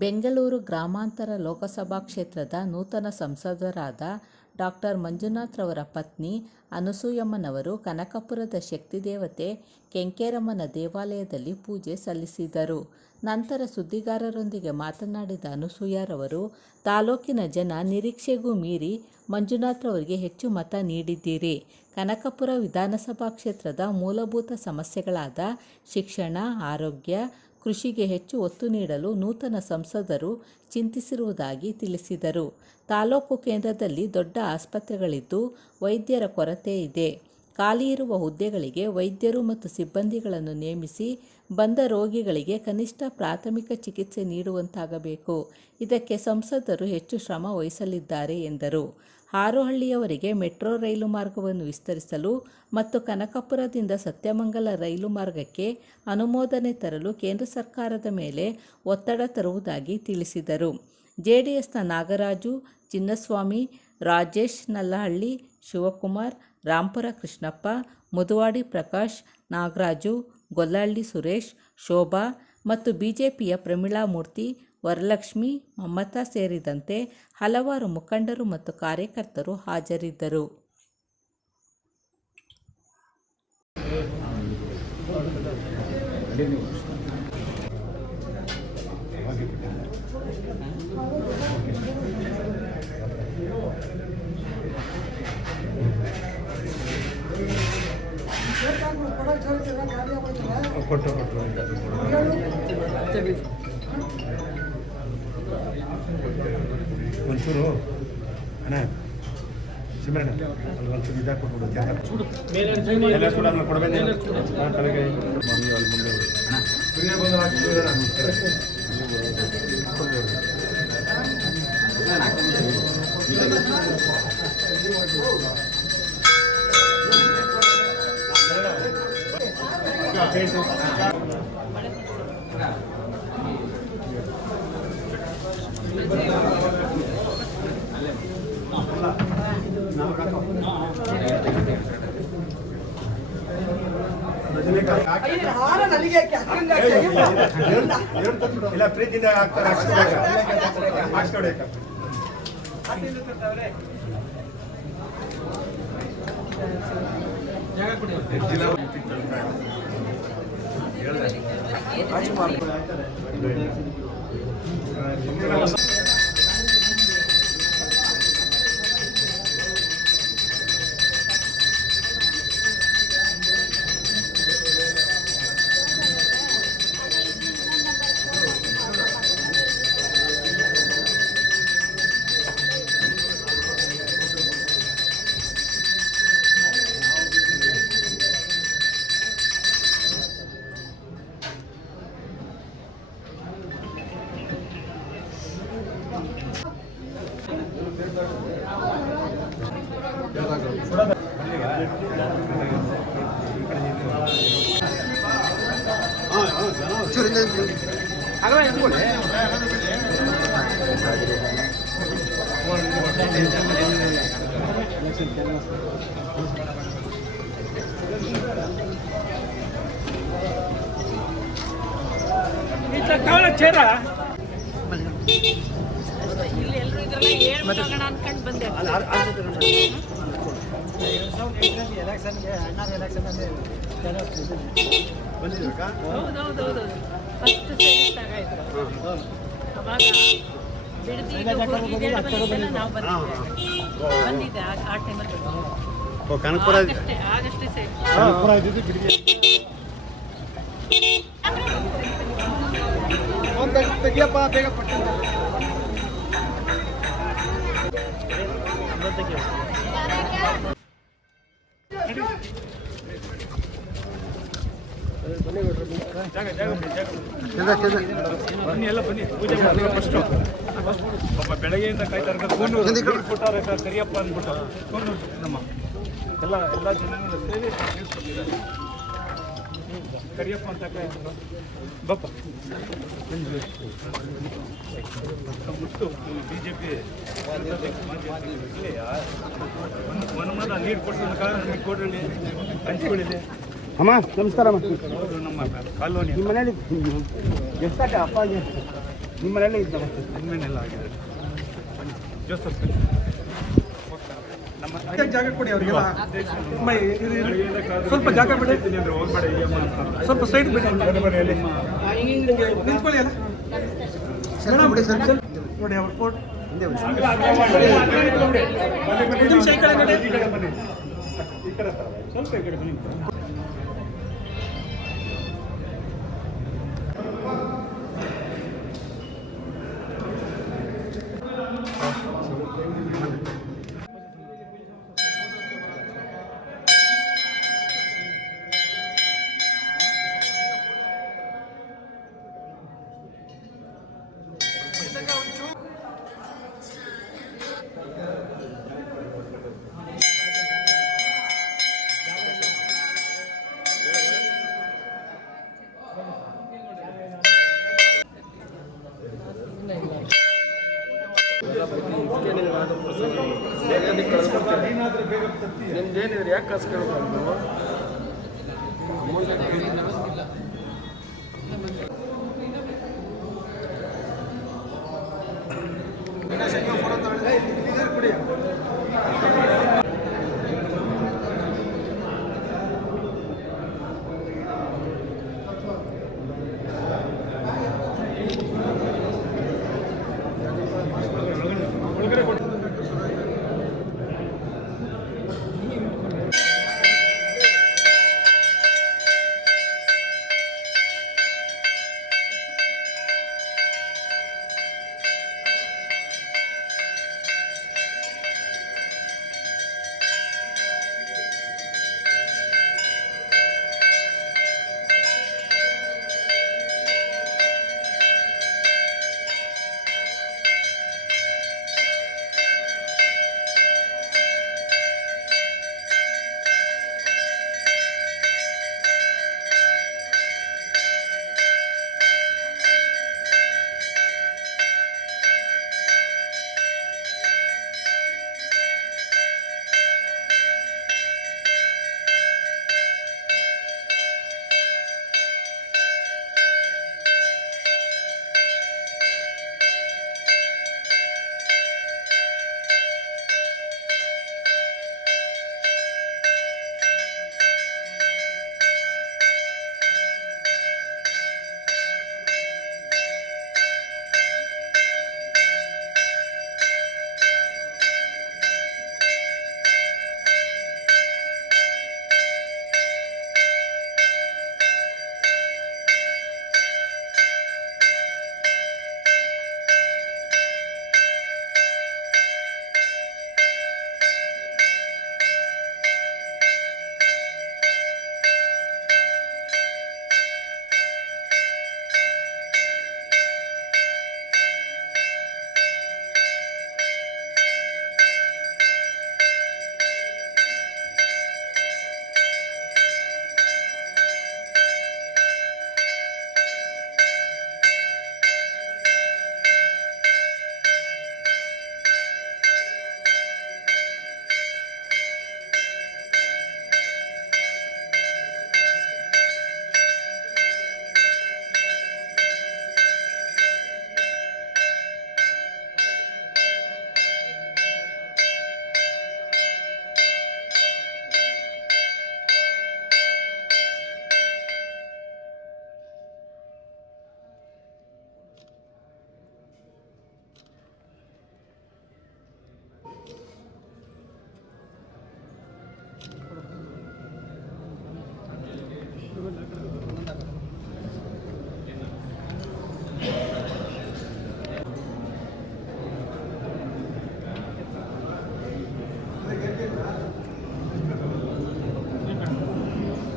ಬೆಂಗಳೂರು ಗ್ರಾಮಾಂತರ ಲೋಕಸಭಾ ಕ್ಷೇತ್ರದ ನೂತನ ಸಂಸದರಾದ ಡಾಕ್ಟರ್ ಮಂಜುನಾಥ್ರವರ ಪತ್ನಿ ಅನಸೂಯಮ್ಮನವರು ಕನಕಪುರದ ಶಕ್ತಿದೇವತೆ ಕೆಂಕೇರಮ್ಮನ ದೇವಾಲಯದಲ್ಲಿ ಪೂಜೆ ಸಲ್ಲಿಸಿದರು. ನಂತರ ಸುದ್ದಿಗಾರರೊಂದಿಗೆ ಮಾತನಾಡಿದ ಅನಸೂಯರವರು, ತಾಲೂಕಿನ ಜನ ನಿರೀಕ್ಷೆಗೂ ಮೀರಿ ಮಂಜುನಾಥ್ರವರಿಗೆ ಹೆಚ್ಚು ಮತ ನೀಡಿದ್ದೀರಿ. ಕನಕಪುರ ವಿಧಾನಸಭಾ ಕ್ಷೇತ್ರದ ಮೂಲಭೂತ ಸಮಸ್ಯೆಗಳಾದ ಶಿಕ್ಷಣ, ಆರೋಗ್ಯ, ಕೃಷಿಗೆ ಹೆಚ್ಚು ಒತ್ತು ನೀಡಲು ನೂತನ ಸಂಸದರು ಚಿಂತಿಸಿರುವುದಾಗಿ ತಿಳಿಸಿದರು. ತಾಲೂಕು ಕೇಂದ್ರದಲ್ಲಿ ದೊಡ್ಡ ಆಸ್ಪತ್ರೆಗಳಿದ್ದು ವೈದ್ಯರ ಕೊರತೆ ಇದೆ. ಖಾಲಿ ಇರುವ ಹುದ್ದೆಗಳಿಗೆ ವೈದ್ಯರು ಮತ್ತು ಸಿಬ್ಬಂದಿಗಳನ್ನು ನೇಮಿಸಿ ಬಂದ ರೋಗಿಗಳಿಗೆ ಕನಿಷ್ಠ ಪ್ರಾಥಮಿಕ ಚಿಕಿತ್ಸೆ ನೀಡುವಂತಾಗಬೇಕು. ಇದಕ್ಕೆ ಸಂಸದರು ಹೆಚ್ಚು ಶ್ರಮ ವಹಿಸಲಿದ್ದಾರೆ ಎಂದರು. ಹಾರೋಹಳ್ಳಿಯವರೆಗೆ ಮೆಟ್ರೋ ರೈಲು ಮಾರ್ಗವನ್ನು ವಿಸ್ತರಿಸಲು ಮತ್ತು ಕನಕಪುರದಿಂದ ಸತ್ಯಮಂಗಲ ರೈಲು ಮಾರ್ಗಕ್ಕೆ ಅನುಮೋದನೆ ತರಲು ಕೇಂದ್ರ ಸರ್ಕಾರದ ಮೇಲೆ ಒತ್ತಡ ತರುವುದಾಗಿ ತಿಳಿಸಿದರು. ಜೆಡಿಎಸ್ನ ನಾಗರಾಜು, ಚಿನ್ನಸ್ವಾಮಿ, ರಾಜೇಶ್ ನಲ್ಲಹಳ್ಳಿ, ಶಿವಕುಮಾರ್, ರಾಂಪುರ ಕೃಷ್ಣಪ್ಪ, ಮುದುವಾಡಿ ಪ್ರಕಾಶ್, ನಾಗರಾಜು, ಗೊಲ್ಲಹಳ್ಳಿ ಸುರೇಶ್, ಶೋಭಾ ಮತ್ತು ಬಿಜೆಪಿಯ ಪ್ರಮೀಳಾ ಮೂರ್ತಿ, ವರಲಕ್ಷ್ಮಿ, ಮಮತಾ ಸೇರಿದಂತೆ ಹಲವಾರು ಮುಖಂಡರು ಮತ್ತು ಕಾರ್ಯಕರ್ತರು ಹಾಜರಿದ್ದರು. ಒಂಚೂರು ಅಣ್ಣ ಸಿಮರಣ್ಣ ಅಲ್ಲಿ ಒಂಚೂರು ಇದಾಗಿ ಕೊಟ್ಬಿಡು ಎಲ್ಲ ಕೂಡ ಕೊಡಬೇಕು ತಲೆಗೆ ಇಲ್ಲ ಪ್ರೀತಿಯಿಂದ ಆಗ್ತಾರೆ ತೆಗಿಯಪ್ಪ ಬೇಗ ಪಟ್ಟ ಎಲ್ಲ ಬನ್ನಿ ಪೂಜೆ ಫಸ್ಟು ಪಾಪ ಬೆಳಗ್ಗೆಯಿಂದ ಕಾಯ್ತಾರೆ ಕೊಟ್ಟಾರೆ ಕರಿಯಪ್ಪ ಅಂದ್ಬಿಟ್ಟು ನಮ್ಮ ಎಲ್ಲ ಜನಗಳು ಸೇರಿ ಕರಿಯಪ್ಪ ಅಂತ ಬಪ್ಪ ಮುಟ್ಟು ಬಿಜೆಪಿ ಮನಮದ ನೀರು ಕೊಟ್ಟು ಕೊಡಲಿ ಹಂಚ್ಕೊಳ್ಳಿ. ಅಮ್ಮ ನಮಸ್ಕಾರ. ನಮ್ಮ ಕಾಲೋನಿ ನಿಮ್ಮ ಮನೇಲಿ ಎಷ್ಟಾಗ ಅಪ್ಪಾಜಿ ನಿಮ್ಮ ಮನೆಯಲ್ಲೇ ಇದ್ದ ಮತ್ತೆ ನಿಮ್ಮ ಮನೆಯೆಲ್ಲ ಆಗಿದೆ ಜೋಸಫ್ ನಮ್ಮ ಜಾಗ ಕೊಡಿ ಅವರಿಗೆಲ್ಲ ಸ್ವಲ್ಪ ಜಾಗ ಬಿಡಿ ಸ್ವಲ್ಪ ಸೈಡ್ ಬಿಡಿ ನಿಂತ್ಕೊಳ್ಳಿ ಅಲ್ಲ ನೋಡಿ ಅವ್ರ ಫೋಟೋ ನಿಮಿಷ ಈ ಕಡೆ ನೋಡಿ ಈ ಕಡೆ ಸ್ವಲ್ಪ ಈ ಕಡೆ ಬನ್ನಿ ನಿಮ್ದೇನಿದ್ರೆ ಯಾಕೆ ಕಾಸು ಕೇಳಬಾರ್ದು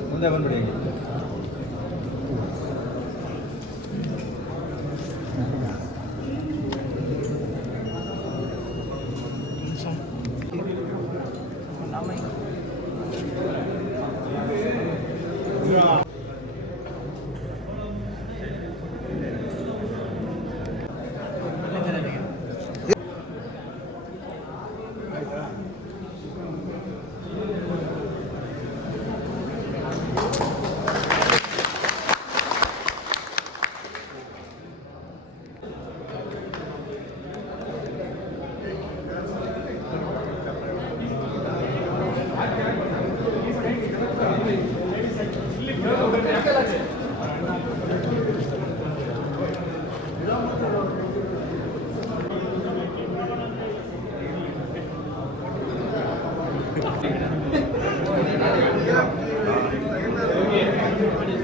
ಮುಂದೆ ಬಂದ್ಬಿಡಿ.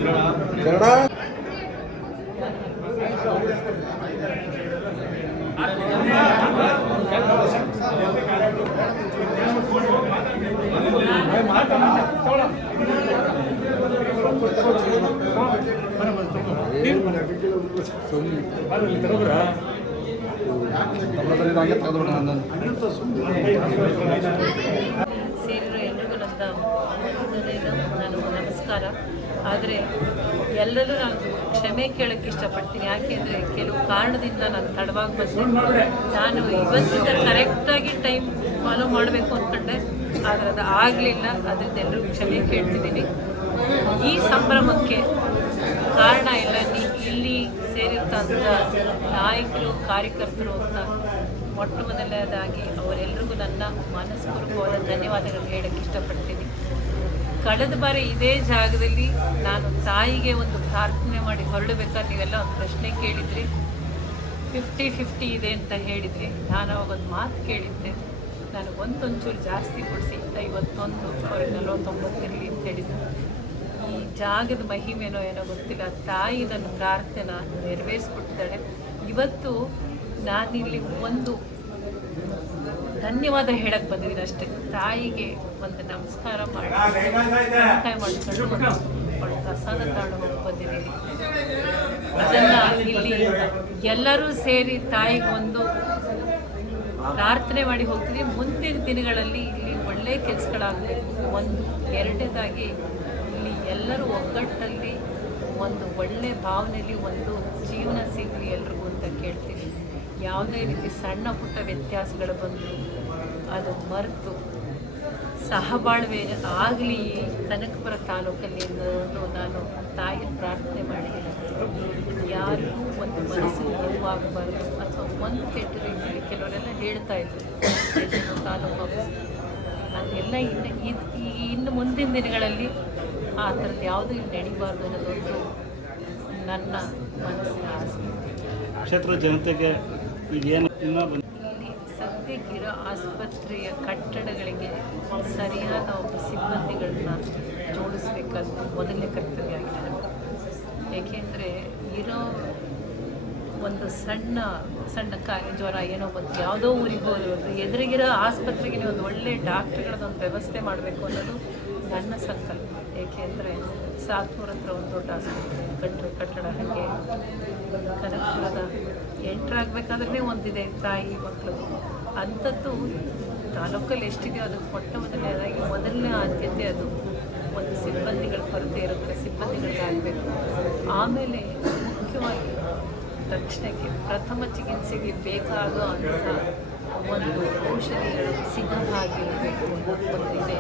ಸೇರಿರೋ ಎಲ್ರಿಗೂ ನಾನು ನಮಸ್ಕಾರ. ಆದರೆ ಎಲ್ಲರೂ ನಾನು ಕ್ಷಮೆ ಕೇಳೋಕ್ಕೆ ಇಷ್ಟಪಡ್ತೀನಿ. ಯಾಕೆಂದರೆ ಕೆಲವು ಕಾರಣದಿಂದ ನಾನು ತಡವಾಗಿ ಬಂದೆ. ನಾನು ಇವತ್ತಿಂದ ಕರೆಕ್ಟಾಗಿ ಟೈಮ್ ಫಾಲೋ ಮಾಡಬೇಕು ಅಂದ್ಕೊಂಡೆ, ಆದರೆ ಅದು ಆಗಲಿಲ್ಲ. ಅದರಿಂದ ಎಲ್ಲರಿಗೂ ಕ್ಷಮೆ ಕೇಳ್ತಿದ್ದೀನಿ. ಈ ಸಂಭ್ರಮಕ್ಕೆ ಕಾರಣ ಇಲ್ಲ ಇಲ್ಲಿ ಸೇರಿರ್ತಂಥ ನಾಯಕರು, ಕಾರ್ಯಕರ್ತರು ಅಂತ ಮೊಟ್ಟ ಮೊದಲನೇದಾಗಿ ಅವರೆಲ್ಲರಿಗೂ ನನ್ನ ಮನಸ್ಪೂರ್ವಕವಾದ ಧನ್ಯವಾದಗಳನ್ನು ಹೇಳೋಕ್ಕೆ ಇಷ್ಟಪಡ್ತೀನಿ. ಕಳೆದ ಬಾರಿ ಇದೇ ಜಾಗದಲ್ಲಿ ನಾನು ತಾಯಿಗೆ ಒಂದು ಪ್ರಾರ್ಥನೆ ಮಾಡಿ ಹೊರಡಬೇಕಾದ್ರೆ ನೀವೆಲ್ಲ ಒಂದು ಪ್ರಶ್ನೆ ಕೇಳಿದ್ರಿ, 50-50 ಇದೆ ಅಂತ ಹೇಳಿದ್ರಿ. ನಾನು ಅವಾಗೊಂದು ಮಾತು ಕೇಳಿದ್ದೆ, ನಾನು ಒಂದೊಂಚೂರು ಜಾಸ್ತಿ ಕೊಡಿಸಿ 51 ಅವ್ರಿಗೆ 49 ಇರಲಿ ಅಂತ ಹೇಳಿದ್ದೆ. ಈ ಜಾಗದ ಮಹಿಮೇನೋ ಏನೋ ಗೊತ್ತಿಲ್ಲ, ತಾಯಿ ನನ್ನ ಪ್ರಾರ್ಥನೆ ನೆರವೇರಿಸ್ಕೊಟ್ಟಿದ್ದಾಳೆ. ಇವತ್ತು ನಾನಿಲ್ಲಿ ಒಂದು ಧನ್ಯವಾದ ಹೇಳಕ್ಕೆ ಬಂದಿದ್ದೀನಿ ಅಷ್ಟೇ. ತಾಯಿಗೆ ಒಂದು ನಮಸ್ಕಾರ ಮಾಡಿ ಮಾಡ್ಕೊಂಡು ಪ್ರಸಾದ ತಗೊಂಡು ಹೋಗಿ ಬಂದಿದ್ದೀನಿ. ಅದನ್ನು ಇಲ್ಲಿ ಎಲ್ಲರೂ ಸೇರಿ ತಾಯಿಗೆ ಒಂದು ಪ್ರಾರ್ಥನೆ ಮಾಡಿ ಹೋಗ್ತೀವಿ. ಮುಂದಿನ ದಿನಗಳಲ್ಲಿ ಇಲ್ಲಿ ಒಳ್ಳೆಯ ಕೆಲಸಗಳಾಗಬೇಕು. ಒಂದು ಎರಡನೇದಾಗಿ ಇಲ್ಲಿ ಎಲ್ಲರೂ ಒಗ್ಗಟ್ಟಲ್ಲಿ ಒಂದು ಒಳ್ಳೆಯ ಭಾವನೆಯಲ್ಲಿ ಒಂದು ಜೀವನ ಸಿಗಲಿ ಎಲ್ರಿಗೂ ಅಂತ ಕೇಳ್ತೀವಿ. ಯಾವುದೇ ರೀತಿ ಸಣ್ಣ ಪುಟ್ಟ ವ್ಯತ್ಯಾಸಗಳು ಬಂದರೂ ಅದು ಮರೆತು ಸಹಬಾಳ್ವೆ ಆಗಲಿ ಕನಕಪುರ ತಾಲೂಕಲ್ಲಿ ಅನ್ನೋದು ನಾನು ತಾಯಿಯ ಪ್ರಾರ್ಥನೆ ಮಾಡಿದ್ದೀನಿ. ಯಾರಿಗೂ ಒಂದು ಮನಸ್ಸಿಗೆ ನೋವಾಗಬಾರ್ದು ಅಥವಾ ಒಂದು ಕೆಟ್ಟ ರೀತಿಯಲ್ಲಿ ಕೆಲವರೆಲ್ಲ ಹೇಳ್ತಾ ಇದ್ರು ತಾಲೂಕು ಆಫೀಸ್, ಅದೆಲ್ಲ ಇನ್ನು ಮುಂದಿನ ದಿನಗಳಲ್ಲಿ ಆ ಥರದ್ದು ಯಾವುದೂ ಇಲ್ಲಿ ನಡೀಬಾರ್ದು ಅನ್ನೋದೊಂದು ನನ್ನ ಮನಸ್ಸಿನ ಆಸೆ. ಕ್ಷೇತ್ರದ ಜನತೆಗೆ ಏನು ಇಲ್ಲಿ ಸದ್ಯಕ್ಕಿರೋ ಆಸ್ಪತ್ರೆಯ ಕಟ್ಟಡಗಳಿಗೆ ಸರಿಯಾದ ಒಬ್ಬ ಸಿಬ್ಬಂದಿಗಳನ್ನ ಜೋಡಿಸಬೇಕಾದ ಮೊದಲನೇ ಕರ್ತವ್ಯ ಆಗಿದೆ. ಏಕೆಂದರೆ ಇರೋ ಒಂದು ಸಣ್ಣ ಜ್ವರ ಏನೋ ಬಂದು ಯಾವುದೋ ಊರಿಗೆ ಹೋಗೋದು ಎದುರಿಗಿರೋ ಆಸ್ಪತ್ರೆಗೆ ಒಂದು ಒಳ್ಳೆ ಡಾಕ್ಟ್ರುಗಳದೊಂದು ವ್ಯವಸ್ಥೆ ಮಾಡಬೇಕು ಅನ್ನೋದು ನನ್ನ ಸಂಕಲ್ಪ. ಏಕೆಂದರೆ ಸಾತ್ನೂರ ಹತ್ರ ಒಂದು ದೊಡ್ಡ ಆಸ್ಪತ್ರೆ ಕಟ್ಟಡ ಹಾಗೆ ಕನಕಪುರದ ಎಂಟ್ರಾಗಬೇಕಾದ್ರೆ ಒಂದಿದೆ ತಾಯಿ ಮಕ್ಕಳು. ಅಂಥದ್ದು ತಾಲೂಕಲ್ಲಿ ಎಷ್ಟಿದೆ ಅದು ಮೊದಲನೇ ಆದ್ಯತೆ ಅದು ಒಂದು ಸಿಬ್ಬಂದಿಗಳ ಕೊರತೆ ಇರುತ್ತೆ, ಸಿಬ್ಬಂದಿಗಳಿಗಾಗಬೇಕು. ಆಮೇಲೆ ಮುಖ್ಯವಾಗಿ ತಕ್ಷಣಕ್ಕೆ ಪ್ರಥಮ ಚಿಕಿತ್ಸೆಗೆ ಬೇಕಾಗೋ ಅಂಥ ಒಂದು ಔಷಧಿಗಳು ಸಿಗೋ ಹಾಗಿರಬೇಕು ಅನ್ನೋದಿದೆ.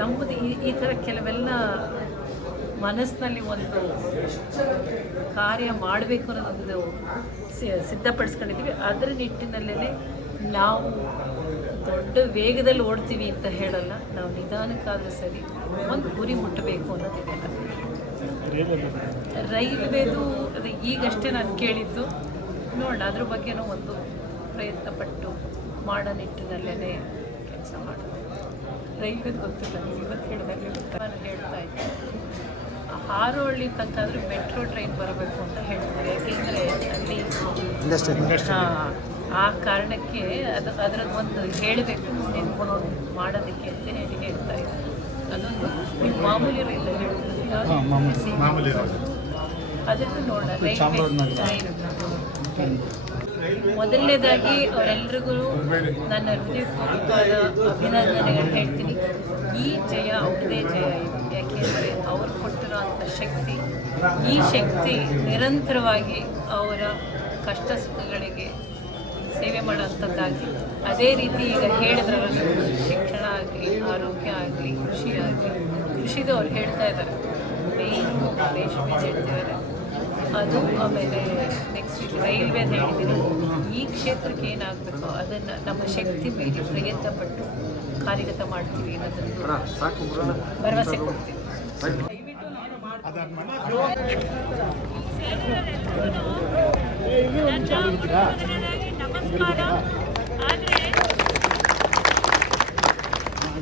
ನಮ್ಮದು ಈ ಥರ ಕೆಲವೆಲ್ಲ ಮನಸ್ಸಿನಲ್ಲಿ ಒಂದು ಕಾರ್ಯ ಮಾಡಬೇಕು ಅನ್ನೋದೊಂದು ಸಿದ್ಧಪಡಿಸ್ಕೊಂಡಿದ್ದೀವಿ. ಅದರ ನಿಟ್ಟಿನಲ್ಲೇ ನಾವು ದೊಡ್ಡ ವೇಗದಲ್ಲಿ ಓಡ್ತೀವಿ ಅಂತ ಹೇಳಲ್ಲ, ನಾವು ನಿಧಾನಕ್ಕಾದರೂ ಸರಿ ಒಂದು ಗುರಿ ಮುಟ್ಟಬೇಕು ಅನ್ನೋದಿದೆಯಲ್ಲ. ರೈಲ್ವೇದು ಅದು ಈಗಷ್ಟೇ ನಾನು ಕೇಳಿದ್ದು, ನೋಡೋಣ ಅದ್ರ ಬಗ್ಗೆನೂ ಒಂದು ಪ್ರಯತ್ನಪಟ್ಟು ಮಾಡೋ ನಿಟ್ಟಿನಲ್ಲೇ ಕೆಲಸ ಮಾಡೋದು. ರೈಲ್ವೇದು ಗೊತ್ತಿಲ್ಲ, ನೀವು ಇವತ್ತು ಹೇಳಿದಾಗಲೇ ನಾನು ಹೇಳ್ತಾ ಇದ್ದೆ, ಹಾರೋಹಳ್ಳಿ ತನಕ ಆದರೆ ಮೆಟ್ರೋ ಟ್ರೈನ್ ಬರಬೇಕು ಅಂತ ಹೇಳ್ತಾರೆ. ಯಾಕೆಂದರೆ ಅಲ್ಲಿ ಆ ಕಾರಣಕ್ಕೆ ಅದರದ್ದು ಒಂದು ಹೇಳಬೇಕು ಮಾಡೋದಕ್ಕೆ ಅಂತಲೇ ಹೇಳ್ತಾ ಇದ್ದಾರೆ. ಅದೊಂದು ನೀವು ಮಾಮೂಲಿ ರೈಲ್ ಅದನ್ನು ನೋಡೋಣ. ಮೊದಲನೇದಾಗಿ ಅವರೆಲ್ಲರಿಗೂ ನನ್ನ ಹೃದಯಪೂರ್ವಕವಾದ ಅಭಿನಂದನೆಗಳು ಹೇಳ್ತೀನಿ. ಈ ಜಯ ಅವ್ರದೇ ಜಯ ಇದು. ಯಾಕೆಂದರೆ ಅವರು ಕೊಟ್ಟಿರೋ ಅಂಥ ಶಕ್ತಿ, ಈ ಶಕ್ತಿ ನಿರಂತರವಾಗಿ ಅವರ ಕಷ್ಟ ಸುಖಗಳಿಗೆ ಸೇವೆ ಮಾಡೋಂಥದ್ದಾಗಿ, ಅದೇ ರೀತಿ ಈಗ ಹೇಳಿದ್ರಲ್ಲ, ಶಿಕ್ಷಣ ಆಗಲಿ, ಆರೋಗ್ಯ ಆಗಲಿ, ಕೃಷಿ ಆಗಲಿ, ಕೃಷಿದು ಅವ್ರು ಹೇಳ್ತಾ ಇದ್ದಾರೆ, ಮೇನು ರೇಷ್ಮೆ ಹೇಳ್ತಿದ್ದಾರೆ, ಅದು ಆಮೇಲೆ ನೆಕ್ಸ್ಟ್ ರೈಲ್ವೆ ಅಂತ ಹೇಳಿದ್ದೀನಿ. ಈ ಕ್ಷೇತ್ರಕ್ಕೆ ಏನಾಗಬೇಕು ಅದನ್ನು ನಮ್ಮ ಶಕ್ತಿ ಮೀರಿ ಪ್ರಯತ್ನಪಟ್ಟು ಕಾರ್ಯಗತ ಮಾಡ್ತೀವಿ ಅನ್ನೋದನ್ನು ಭರವಸೆ ಕೊಡ್ತೀವಿ. ನಮಸ್ಕಾರ. ಆದರೆ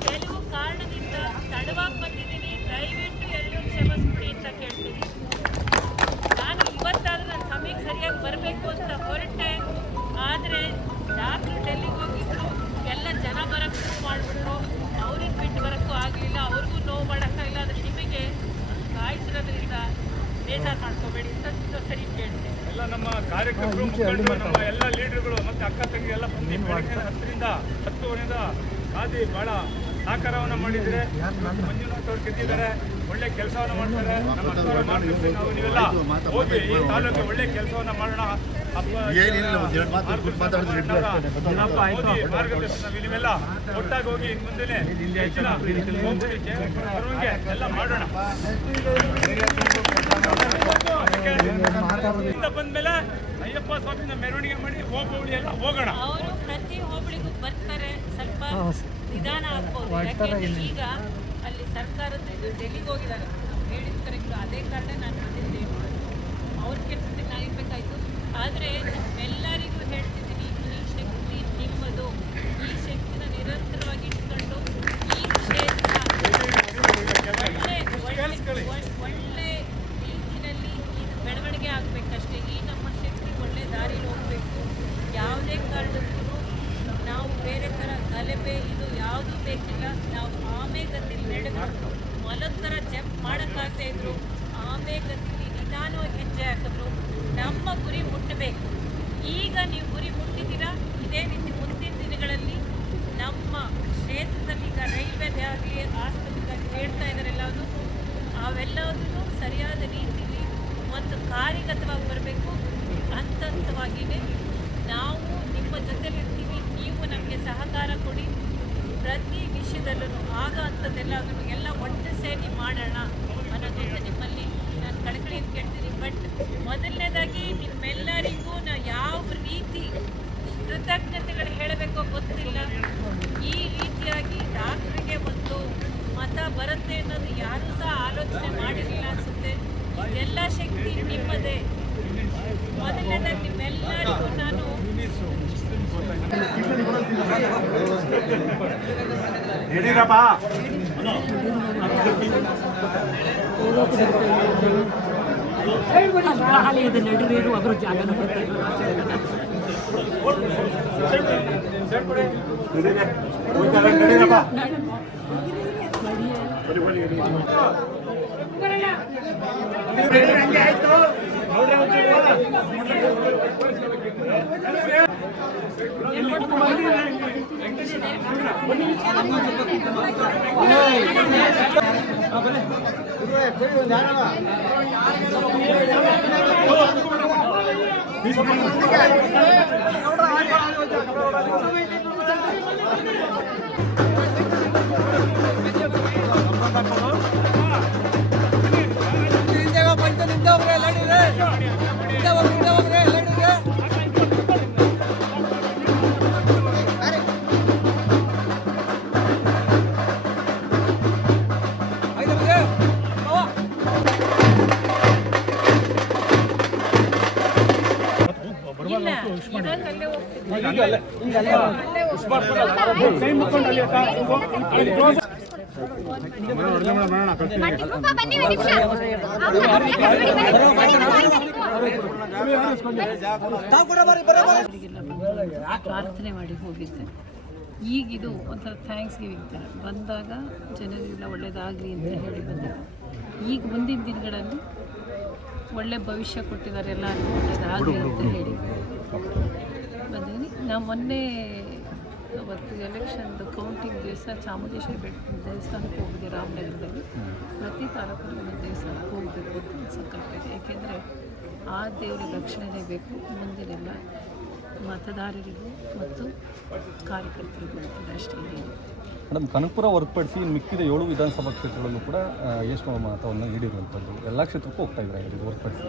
ಕೆಲವು ಕಾರಣದಿಂದ ತಡವಾಗಿ ಬಂದಿದ್ದೀನಿ, ದಯವಿಟ್ಟು ಎಲ್ಲರೂ ಕ್ಷಮಿಸ್ಬಿಡಿ ಅಂತ ಕೇಳ್ತೀನಿ. ಬೇಜಾರು ಮಾಡ್ಕೋಬೇಡಿ ಅಂತ ಸರಿ ಕೇಳ್ತೇನೆ. ಎಲ್ಲ ನಮ್ಮ ಕಾರ್ಯಕರ್ತರು, ಮುಖಂಡರು, ನಮ್ಮ ಎಲ್ಲ ಲೀಡರ್ಗಳು ಮತ್ತು ಅಕ್ಕ ತಂಗಿ ಎಲ್ಲ ಬಂದು ಬೆಳಗ್ಗೆ 10 ಕಾದಿ ಭಾಳ ಸಹಕಾರವನ್ನು ಮಾಡಿದರೆ. ಮಂಜುನಾಥ್ ಅವ್ರು ಗೆದ್ದಿದ್ದಾರೆ, ಒಳ್ಳೆ ಕೆಲಸವನ್ನು ಮಾಡ್ತಾರೆ. ನಮ್ಮ ಅಕ್ಕವರ ಮಾರ್ಗದರ್ಶನ ನಾವು ನೀವೆಲ್ಲ ಹೋಗಿ ಈ ತಾಲೂಕಿಗೆ ಒಳ್ಳೆ ಕೆಲಸವನ್ನು ಮಾಡೋಣ. ಮಾರ್ಗದರ್ಶನ ನೀವೆಲ್ಲ ಒಟ್ಟಾಗಿ ಹೋಗಿ ಮುಂದೆ ಎಲ್ಲ ಮಾಡೋಣ. ಬಂದ್ಮೇಲೆ ಅಯ್ಯಪ್ಪ ಸ್ವಾಮಿನ ಮೆರವಣಿಗೆ ಮಾಡಿ ಹೋಬಳಿ ಎಲ್ಲ ಹೋಗೋಣ. ಅವರು ಪ್ರತಿ ಹೋಬಳಿಗೂ ಬರ್ತಾರೆ, ಸ್ವಲ್ಪ ನಿಧಾನ ಆಗ್ಬೋದು. ಯಾಕೆಂದ್ರೆ ಈಗ ಅಲ್ಲಿ ಸರ್ಕಾರದ ಇದು ಡೆಲ್ಲಿಗೆ ಹೋಗಿದ್ದಾರೆ, ಹೇಳಿದ ಕರೆಕ್ಟ್. ಅದೇ ಕಾರಣ ನಾನು ಬಂದಿದ್ದೆ, ಅವ್ರ ಕೆಲಸಕ್ಕೆ ನಾನು ಇರಬೇಕಾಯ್ತು. ಆದರೆ ಎಲ್ಲರಿಗೂ ಹೇಳ್ತಿದ್ದೀನಿ, ಈ ಶಕ್ತಿ ನಿಮ್ಮದು. ಈ ಶಕ್ತಿನ ನಿರಂತರವಾಗಿ ಇಟ್ಕೊಂಡು ಈ ಕ್ಷೇತ್ರ ಒಳ್ಳೆ ರೀತಿಯಲ್ಲಿ ಇದು ಬೆಳವಣಿಗೆ ಆಗಬೇಕಷ್ಟೇ. ಈ ನಮ್ಮ ಶಕ್ತಿ ಒಳ್ಳೆ ದಾರಿಲಿ ಹೋಗಬೇಕು. ಯಾವುದೇ ಕಾರಣಕ್ಕೂ ನಾವು ಬೇರೆ ಥರ ಗಲಭೆ ಇದು ಯಾವುದೂ ಬೇಕಿಲ್ಲ. ನಾವು ಆಮೆಗತಿಲಿ ನಡೆದು ಮೊಲದ ಥರ ಜಂಪ್ ಮಾಡೋಕ್ಕಾಗ್ತಾ ಇದ್ರು, ಆಮೆಗತಿಲಿ ನಿಧಾನವಾಗಿ ಹೆಜ್ಜೆ ಹಾಕಿದ್ರು. ನಮ್ಮ ಗುರಿ ಮುಟ್ಟಬೇಕು. ಈಗ ನೀವು ಗುರಿ ಮುಟ್ಟಿದ್ದೀರಾ. ಇದೇ ರೀತಿ ಮುಂದಿನ ದಿನಗಳಲ್ಲಿ ನಮ್ಮ ಕ್ಷೇತ್ರದಲ್ಲಿ ಈಗ ರೈಲ್ವೆದೇ ಆಗಲಿ, ಆಸ್ಪತ್ರೆಗಾಗಿ ಹೇಳ್ತಾ ಇದ್ದಾರೆ ಎಲ್ಲವೂ, ಅವೆಲ್ಲವೂ ಸರಿಯಾದ ರೀತಿಯಲ್ಲಿ ಒಂದು ಕಾರ್ಯಗತವಾಗಿ ಬರಬೇಕು. ಹಂತವಾಗಿಯೇ ನಾವು ನಿಮ್ಮ ಜೊತೆಲಿರ್ತೀವಿ, ನೀವು ನಮಗೆ ಸಹಕಾರ ಕೊಡಿ. ಪ್ರತಿ ವಿಷಯದಲ್ಲೂ ಆಗ ಅಂಥದ್ದೆಲ್ಲದನ್ನು ಎಲ್ಲ ಒಟ್ಟು ಸೇರಿ ಮಾಡೋಣ ಅನ್ನೋದನ್ನು ನಿಮ್ಮಲ್ಲಿ ನಾನು ಕಳಕಳಿಯನ್ನು ಕೇಳ್ತೀನಿ. ಬಟ್ ಮೊದಲನೇದಾಗಿ ನಿಮ್ಮೆಲ್ಲರಿಗೂ ನಾವು ಯಾವ ರೀತಿ ಕೃತಜ್ಞತೆಗಳು ಹೇಳಬೇಕೋ ಗೊತ್ತಿಲ್ಲ. ಈ ರೀತಿಯಾಗಿ ಡಾಕ್ಟ್ರಿಗೆ ಒಂದು ಮತ ಬರುತ್ತೆ ಅನ್ನೋದು ಯಾರೂ ಸಹ ಆಲೋಚನೆ ಮಾಡಿರಲಿಲ್ಲ ಅನಿಸುತ್ತೆ. ಎಲ್ಲ ಶಕ್ತಿ ನಿಮ್ಮದೇ. ಮೊದಲನೇದಾಗಿ ನಿಮ್ಮೆಲ್ಲರಿಗೂ ನಾನು ನಡುವೇರು ಅವರು ಜಾಗನ ಪ್ರಾರ್ಥನೆ ಮಾಡಿ ಹೋಗಿದ್ದೆ. ಈಗಿದು ಒಂಥರ ಥ್ಯಾಂಕ್ಸ್ ಗಿವಿಂಗ್ ಥರ ಬಂದಾಗ ಜನರಿಗೆಲ್ಲ ಒಳ್ಳೇದಾಗಲಿ ಅಂತ ಹೇಳಿ ಬಂದೆ. ಈಗ ಮುಂದಿನ ದಿನಗಳಲ್ಲಿ ಒಳ್ಳೆ ಭವಿಷ್ಯ ಕೊಟ್ಟಿದ್ದಾರೆ, ಎಲ್ಲರಿಗೂ ಒಳ್ಳೇದಾಗಲಿ ಅಂತ ಹೇಳಿ ಬಂದಿದ್ದೀನಿ. ನಾವು ಮೊನ್ನೆ ಅವತ್ತು ಎಲೆಕ್ಷನ್ದು ಕೌಂಟಿಂಗ್ ದಿವಸ ಚಾಮುಂಡೇಶ್ವರಿ ಬೆಟ್ಟ ದೇವಸ್ಥಾನಕ್ಕೆ ಹೋಗಿದೆ ರಾಮನಗರದಲ್ಲಿ. ಪ್ರತಿ ತಾಲೂಕಲ್ಲಿ ಒಂದು ದೇವಸ್ಥಾನಕ್ಕೆ ಹೋಗಬೇಕು ಅಂತ ಒಂದು ಸಂಕಲ್ಪ ಇದೆ. ಏಕೆಂದರೆ ಆ ದೇವರ ರಕ್ಷಣೆನೇ ಬೇಕು ಮುಂದಿನೆಲ್ಲ ಮತದಾರರಿಗೂ ಮತ್ತು ಕಾರ್ಯಕರ್ತರಿಗೂ ಅಂತ ಅಷ್ಟೇ. ಮೇಡಮ್, ಕನಕಪುರ ಹೊರತುಪಡಿಸಿ ಮಿಕ್ಕಿದ 7 ವಿಧಾನಸಭಾ ಕ್ಷೇತ್ರಗಳಲ್ಲೂ ಕೂಡ ಎಷ್ಟು ಮತವನ್ನು ನೀಡಿರುವಂಥದ್ದು, ಎಲ್ಲ ಕ್ಷೇತ್ರಕ್ಕೂ ಹೋಗ್ತಾ ಇದ್ದಾರೆ ಇದು ಹೊರತುಪಡಿಸಿ?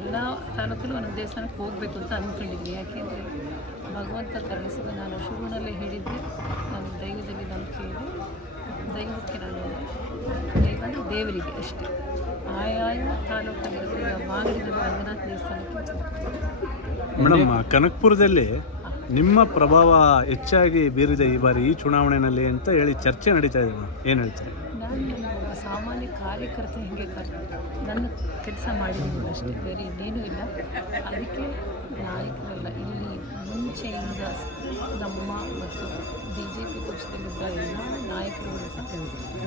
ಎಲ್ಲ ತಾಲೂಕಲ್ಲೂ ಒಂದೊಂದು ದೇವಸ್ಥಾನಕ್ಕೆ ಹೋಗಬೇಕು ಅಂತ ಅಂದ್ಕೊಂಡಿದ್ದೀನಿ. ಯಾಕೆಂದರೆ ಭಗವಂತ ಕರುಣಿಸಿದ, ನಾನು ಶುರುವಿನಲ್ಲೇ ಹೇಳಿದ್ದೆ ನನ್ನ ದೈವದಲ್ಲಿ ನಂಬಿಕೆ ಇದೆ. ದೈವಕ್ಕೆ ನಾನು ದೈವ ಅಂದರೆ ದೇವರಿಗೆ ಅಷ್ಟೇ. ಆಯಾಯ ತಾಲೂಕಲ್ಲಿ ಮಾಗಡಿಯಲ್ಲಿ ರಂಗನಾಥ ದೇವಸ್ಥಾನಕ್ಕೆ. ಮೇಡಮ್, ಕನಕಪುರದಲ್ಲಿ ನಿಮ್ಮ ಪ್ರಭಾವ ಹೆಚ್ಚಾಗಿ ಬೀರಿದೆ ಈ ಬಾರಿ ಈ ಚುನಾವಣೆಯಲ್ಲಿ ಅಂತ ಹೇಳಿ ಚರ್ಚೆ ನಡೀತಾ ಇದೆ, ಏನು ಹೇಳ್ತೀರಿ? ನಾನು ಸಾಮಾನ್ಯ ಕಾರ್ಯಕರ್ತೆ ಹೇಗೆ ನನ್ನ ಕೆಲಸ ಮಾಡಿದ್ದೀನಿ ಅಷ್ಟೇ, ಬೇರೆ ಇನ್ನೇನೂ ಇಲ್ಲ. ಅದಕ್ಕೆ ನಾಯಕರೆಲ್ಲ ಇಲ್ಲಿ ಮುಂಚೆಯಿಂದ ನಮ್ಮ ಮತ್ತು BJP ಪಕ್ಷದಲ್ಲಿದ್ದ ಎಲ್ಲ ನಾಯಕರುಗಳು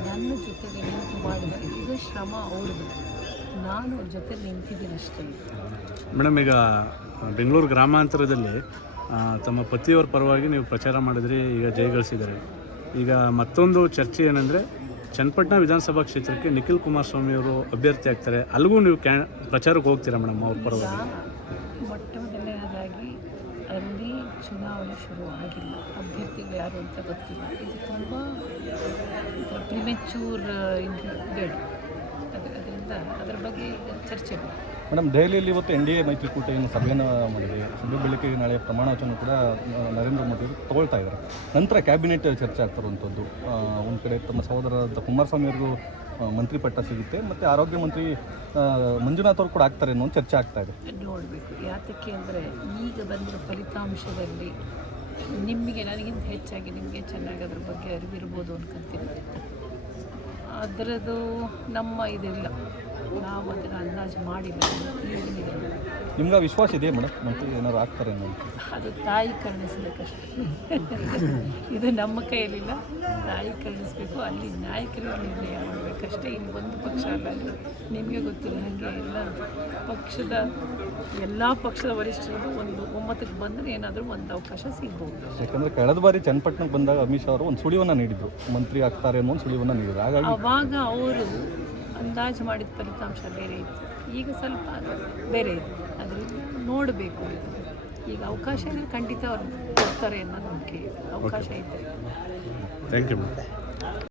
ನನ್ನ ಜೊತೆಗೆ ನಿಂತು ಮಾಡಿದರೆ ಇದು ಶ್ರಮ ಅವ್ರದ್ದು, ನಾನು ಅವ್ರ ಜೊತೆ ನಿಂತಿದ್ದೀನಿ ಅಷ್ಟೇ. ಮೇಡಮ್, ಈಗ ಬೆಂಗಳೂರು ಗ್ರಾಮಾಂತರದಲ್ಲಿ ತಮ್ಮ ಪತಿಯವರ ಪರವಾಗಿ ನೀವು ಪ್ರಚಾರ ಮಾಡಿದ್ರಿ, ಈಗ ಜಯಗಳಿಸಿದ್ದಾರೆ. ಈಗ ಮತ್ತೊಂದು ಚರ್ಚೆ ಏನಂದರೆ ಚನ್ನಪಟ್ಟಣ ವಿಧಾನಸಭಾ ಕ್ಷೇತ್ರಕ್ಕೆ ನಿಖಿಲ್ ಕುಮಾರಸ್ವಾಮಿ ಅವರು ಅಭ್ಯರ್ಥಿ ಆಗ್ತಾರೆ, ಅಲ್ಲಿಗೂ ನೀವು ಪ್ರಚಾರಕ್ಕೆ ಹೋಗ್ತೀರಾ ಮೇಡಮ್ ಅವ್ರ ಪರವಾಗಿ? ಮೊಟ್ಟ ಮೊದಲನೇದಾಗಿ ಅಲ್ಲಿ ಚುನಾವಣೆ ಶುರು ಆಗಿಲ್ಲ, ಅಭ್ಯರ್ಥಿಗಳು ಯಾರು ಅಂತ ಗೊತ್ತಿಲ್ಲ. ಇದು ತುಂಬ ಪ್ರಿಮೆಚೂರ್ ಬೇಡ, ಅದರಿಂದ ಅದರ ಬಗ್ಗೆ ಈಗ ಚರ್ಚೆ ಬೇಡ. ಮೇಡಮ್, ದೆಹಲಿಯಲ್ಲಿ ಇವತ್ತು NDA ಮೈತ್ರಿಕೂಟ ಏನು ಸಭೆಯನ್ನು ಮಾಡಿದೆ. ಸಭೆ ಬಳಿಕ ನಾಳೆ ಪ್ರಮಾಣ ವಚನ ಕೂಡ ನರೇಂದ್ರ ಮೋದಿ ಅವರು ತಗೊಳ್ತಾ ಇದ್ದಾರೆ. ನಂತರ ಕ್ಯಾಬಿನೆಟ್ ಚರ್ಚೆ ಆಗ್ತಿರುವಂಥದ್ದು. ಒಂದು ಕಡೆ ತಮ್ಮ ಸಹೋದರ ಕುಮಾರಸ್ವಾಮಿ ಅವ್ರಿಗೂ ಮಂತ್ರಿ ಪಟ್ಟ ಸಿಗುತ್ತೆ, ಮತ್ತು ಆರೋಗ್ಯ ಮಂತ್ರಿ ಮಂಜುನಾಥ್ ಅವರು ಕೂಡ ಆಗ್ತಾರೆ ಅನ್ನೋ ಒಂದು ಚರ್ಚೆ ಆಗ್ತಾ ಇದೆ. ನೋಡಬೇಕು ಯಾತಕ್ಕೆ ಅಂದರೆ ಈಗ ಬಂದಿರೋ ಫಲಿತಾಂಶದಲ್ಲಿ ನಿಮಗೆ, ನನಗಿಂತ ಹೆಚ್ಚಾಗಿ ನಿಮಗೆ ಚೆನ್ನಾಗಿ ಅದ್ರ ಬಗ್ಗೆ ಅರಿವಿರ್ಬೋದು ಅನ್ಕೊಂತೀನಿ. ಅದರದ್ದು ನಮ್ಮ ಇದಿಲ್ಲ, ನಾವು ಅದನ್ನು ಅಂದಾಜು ಮಾಡಿಲ್ಲ. ನಿಮ್ಗೆ ವಿಶ್ವಾಸ ಇದೆಯಾ ಮೇಡಮ್ ಮಂತ್ರಿ ಏನಾದ್ರು ಆಗ್ತಾರೆ ಅನ್ನೋ? ಅದು ತಾಯಿ ಕರುಣಿಸ್ಬೇಕಷ್ಟೆ. ಇದು ನಮ್ಮ ಕೈಯಲ್ಲಿಲ್ಲ, ತಾಯಿ ಕರುಣಿಸ್ಬೇಕು, ಅಲ್ಲಿ ನಾಯಕರು ನಿರ್ಣಯ ಮಾಡಬೇಕಷ್ಟೇ. ಇನ್ನು ಒಂದು ಪಕ್ಷ ಅಲ್ಲ, ನಿಮಗೆ ಗೊತ್ತಿಲ್ಲ ಹಾಗೆ ಎಲ್ಲ ಪಕ್ಷದ ವರಿಷ್ಠರು ಒಂದು ಒಮ್ಮತಕ್ಕೆ ಬಂದರೆ ಏನಾದರೂ ಒಂದು ಅವಕಾಶ ಸಿಗ್ಬೋದು. ಯಾಕಂದರೆ ಕಳೆದ ಬಾರಿ ಚನ್ನಪಟ್ಟಣಕ್ಕೆ ಬಂದಾಗ ಅಮಿತ್ ಶಾ ಅವರು ಒಂದು ಸುಳಿವನ್ನು ನೀಡಿದರು, ಮಂತ್ರಿ ಆಗ್ತಾರೆ ಅನ್ನೋ ಒಂದು ಸುಳಿವನ್ನು ನೀಡಿದರು. ಹಾಗಾಗಿ ಆವಾಗ ಅವರು ಅಂದಾಜು ಮಾಡಿದ ಫಲಿತಾಂಶ ಬೇರೆ ಇತ್ತು, ಈಗ ಸ್ವಲ್ಪ ಬೇರೆ ಇದೆ. ಅದರಿಂದ ನೋಡಬೇಕು. ಈಗ ಅವಕಾಶ ಇದೆ, ಖಂಡಿತ ಅವರು ಕೊಡ್ತಾರೆ ಅನ್ನೋ ನಂಬಿಕೆ, ಅವಕಾಶ ಇದೆ. Thank you madam.